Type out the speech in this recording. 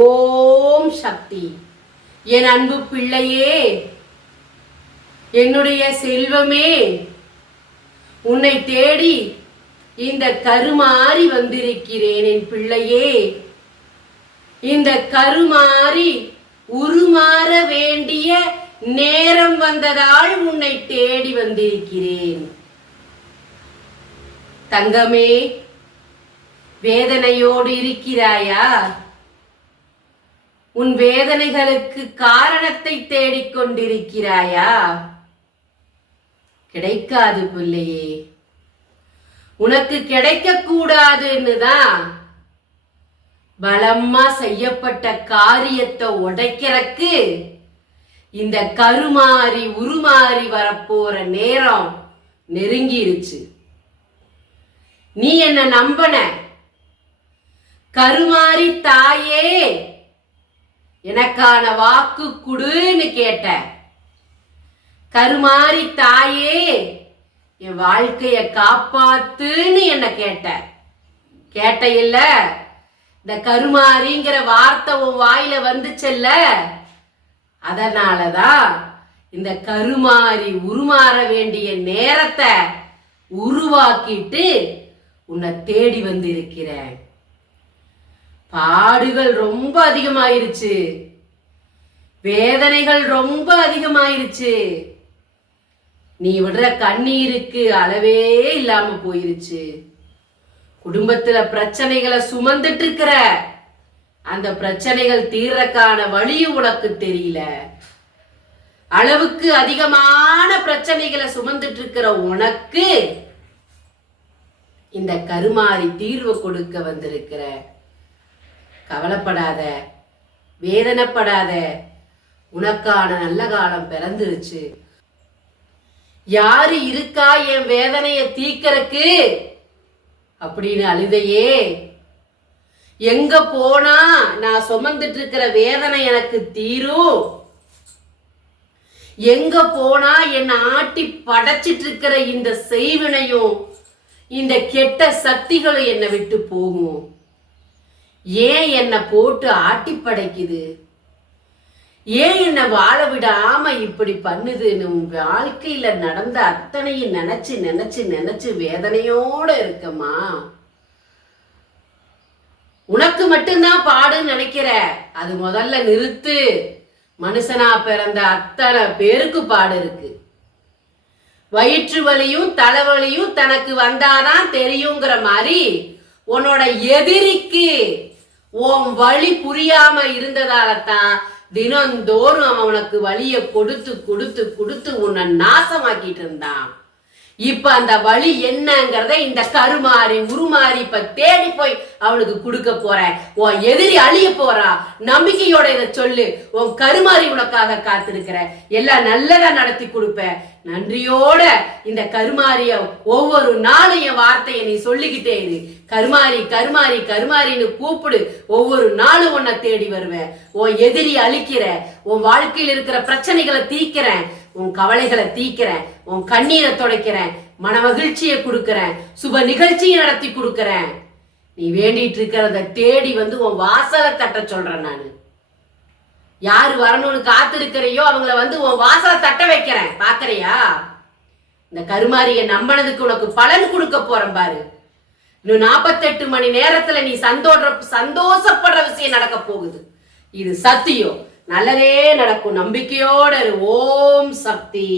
ஓம் சக்தி. என் அன்பு பிள்ளையே, என்னுடைய செல்வமே, உன்னை தேடி இந்த கருமாறி வந்திருக்கிறேன். என் பிள்ளையே, இந்த கருமாறி உருமாற வேண்டிய நேரம் வந்ததால் உன்னை தேடி வந்திருக்கிறேன். தங்கமே, வேதனையோடு இருக்கிறாயா? உன் வேதனைகளுக்கு காரணத்தை தேடிக்கொண்டிருக்கிறாயா? கிடைக்காது பிள்ளையே. உனக்கு கிடைக்க கூடாதுன்னு தான் பலமா செய்யப்பட்ட காரியத்தை உடைக்கிறக்கு இந்த கருமாறி உருமாறி வரப்போற நேரம் நெருங்கிருச்சு. நீ என்ன நம்பன? கருமாறி தாயே, எனக்கான வாக்கு குடுன்னு கேட்ட. கருமாறி தாயே, என் வாழ்க்கைய காப்பாத்துன்னு என்ன கேட்ட இல்ல? இந்த கருமாரிங்கிற வார்த்தை உன் வாயில வந்துச்சல்ல, அதனாலதான் இந்த கருமாறி உருமாற வேண்டிய நேரத்தை உருவாக்கிட்டு உன்னை தேடி வந்திருக்கிறேன். பாடுகள் ரொம்ப அதிகமாயிருச்சு, வேதனைகள் ரொம்ப அதிகமாயிருச்சு. நீ விடுற கண்ணீருக்கு அளவே இல்லாம போயிருச்சு. குடும்பத்துல பிரச்சனைகளை சுமந்துட்டு இருக்கிற, அந்த பிரச்சனைகள் தீர்றக்கான வழியும் உனக்கு தெரியல. அளவுக்கு அதிகமான பிரச்சனைகளை சுமந்துட்டு இருக்கிற உனக்கு இந்த கருமாறி தீர்வு கொடுக்க வந்திருக்கிற. கவலைப்படாத, வேதனைப்படாத, உனக்கான நல்ல காலம் பிறந்துருச்சு. யாரு இருக்கா என் வேதனைய தீக்கிறக்கு அப்படின்னு அழுதையே? எங்க போனா நான் சுமந்துட்டு இருக்கிற வேதனை எனக்கு தீரும்? எங்க போனா என்னை ஆட்டி படைச்சிட்டு இருக்கிற இந்த செய்வினையும் இந்த கெட்ட சக்திகளும் என்னை விட்டு போகும்? ஏன் என்னை போட்டு ஆட்டி படைக்குது? ஏன் என்னை வாழ விடாம இப்படி பண்ணுதுன்னு வாழ்க்கையில நடந்த அத்தனையும் நினைச்சு நினைச்சு நினைச்சு வேதனையோட இருக்கமா? உனக்கு மட்டும்தான் பாடுன்னு நினைக்கிற, அது முதல்ல நிறுத்து. மனுஷனா பிறந்த அத்தனை பேருக்கு பாடு இருக்கு. வயிற்று வலியும் தலைவலியும் தனக்கு வந்தாதான் தெரியுங்கிற மாதிரி உன்னோட எதிரிக்கு உன் வழி புரியாம இருந்ததால தான் தினந்தோறும் அவன் உனக்கு வலிய கொடுத்து கொடுத்து கொடுத்து உன்னை நாசமாக்கிட்டு இருந்தான். இப்ப அந்த வழி என்னங்கிறத இந்த கருமாறி உருமாறி இப்ப தேடி போய் அவனுக்கு கொடுக்க போற. உன் எதிரி அழிய போறா, நம்பிக்கையோட இதை சொல்லு. உன் கருமாறி உனக்காக காத்திருக்கிற, எல்லாம் நல்லதா நடத்தி கொடுப்ப. நன்றியோட இந்த கருமாரிய ஒவ்வொரு நாளும் என் வார்த்தையை நீ சொல்லிக்கிட்டே இரு. கருமாரி கருமாரி கருமாரின்னு கூப்பிடு. ஒவ்வொரு நாளும் உன்னை தேடி வருவேன். உன் எதிரி அழிக்கிற, உன் வாழ்க்கையில் இருக்கிற பிரச்சனைகளை தீக்கிறேன், உன் கவலைகளை தீக்கிறேன், உன் கண்ணீரை துடைக்கிறேன், மன மகிழ்ச்சியை கொடுக்கிறேன், சுப நிகழ்ச்சியை நடத்தி கொடுக்கிறேன். நீ வேண்டிட்டு இருக்கிறத தேடி வந்து உன் வாசலை தட்ட சொல்றேன். நானு யாரு வரணும்னு காத்திருக்கிறையோ அவங்கள வந்து உன் வாசலை தட்ட வைக்கிறேன். பாக்குறியா? இந்த கருமாரிய நம்பினதுக்கு உனக்கு பலன் கொடுக்க போறேன் பாரு. இன்னும் 48 மணி நேரத்துல நீ சந்தோஷப்படுற விஷயம் நடக்க போகுது. இது சத்தியம். நல்லதே நடக்கும். நம்பிக்கையோட ஓம் சக்தி.